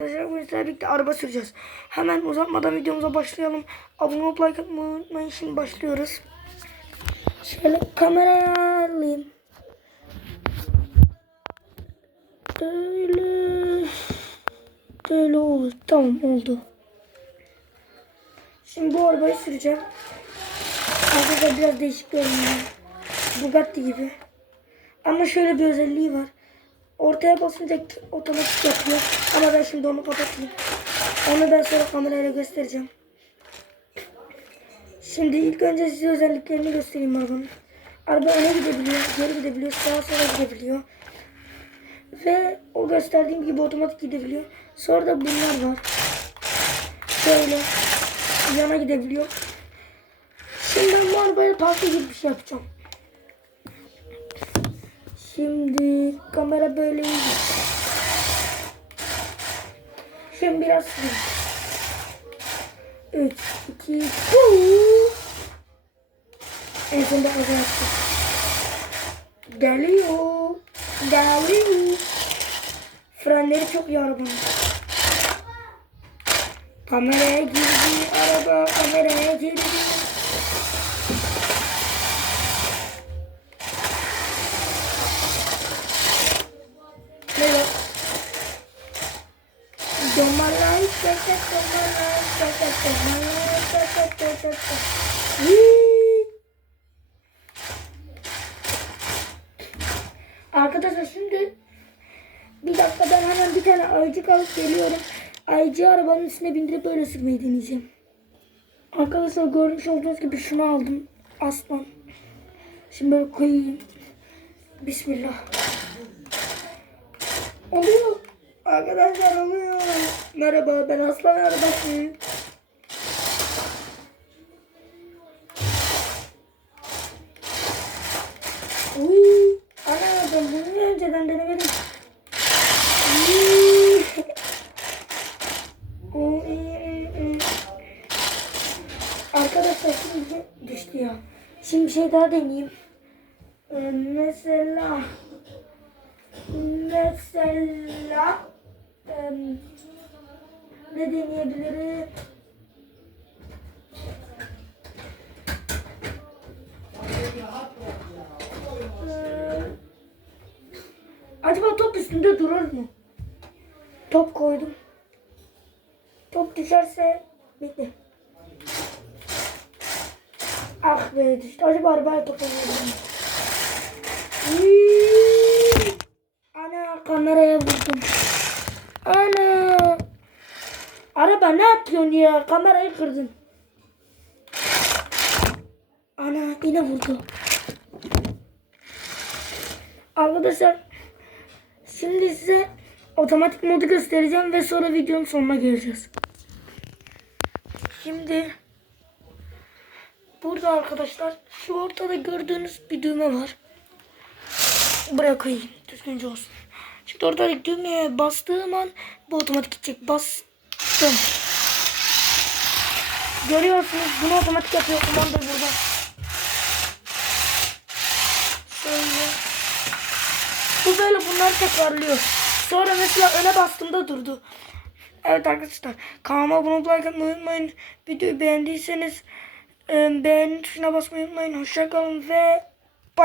Arkadaşlar yüzden birlikte araba süreceğiz. Hemen uzatmadan videomuza başlayalım. Abone olup like atmayı unutmayın. Şimdi başlıyoruz. Şöyle kameraya alayım. Böyle. Böyle olur. Tamam oldu. Şimdi bu arabayı süreceğim. Arkadaşlar biraz değişik görünüyor. Bugatti gibi. Ama şöyle bir özelliği var. Ortaya basınca otomatik yapıyor. Ama ben şimdi onu kapatayım. Onu ben sonra kamerayla göstereceğim. Şimdi ilk önce size özelliklerini göstereyim arabanın. Araba öne gidebiliyor, geri gidebiliyor, sağa sola gidebiliyor. Ve o gösterdiğim gibi otomatik gidebiliyor. Sonra da bunlar var. Şöyle yana gidebiliyor. Şimdi ben bu arabaya parka gibi bir şey yapacağım. Şimdi kamera böyle. Şimdi biraz süreyim. 3, 2, En sonunda kaza yaptım. Geliyor. Geliyor. Frenleri çok arabanın. Kameraya girdi araba kameraya girdi. Domalay, kaka, domalay, kaka, domalay, kaka, kaka, kaka. Hii. Arkadaşlar şimdi bir dakika ben hemen bir tane ayıcık alıp geliyorum. Ayıcı arabanın üstüne bindirip böyle sürmeyi deneyeceğim. Arkadaşlar görmüş olduğunuz gibi şunu aldım. Aslan. Şimdi böyle koyayım. Bismillah. Oluyor. Arkadaşlar oluyor. Merhaba ben Aslan Arabası. Uy, ana ben bunu önceden denemedim. Arkadaşlar şimdi düştü ya. Şimdi bir şey daha deneyeyim. Ee, mesela Mesela em, ne deneyebilirim? Ee, acaba top üstünde durur mu? Top koydum. Top düşerse bitti. Ah be düştü. Acaba arabaya top oynayabilir miyim? Hii. Ana kameraya vurdum. Ana. Araba ne yapıyorsun ya? Kamerayı kırdın. Ana yine vurdu. Arkadaşlar şimdi size otomatik modu göstereceğim ve sonra videonun sonuna geleceğiz. Şimdi burada arkadaşlar şu ortada gördüğünüz bir düğme var. Buraya koyayım düzgünce olsun. Şimdi orada düğmeye bastığım an bu otomatik gidecek. Bastım. Görüyorsunuz bunu otomatik yapıyor. Kumanda burada. Şöyle. Bu böyle bunları tekrarlıyor. Sonra mesela öne bastığımda durdu. Evet arkadaşlar kanalıma abone atmayı unutmayın. Videoyu beğendiyseniz e, beğeni tuşuna basmayı unutmayın. Hoşçakalın ve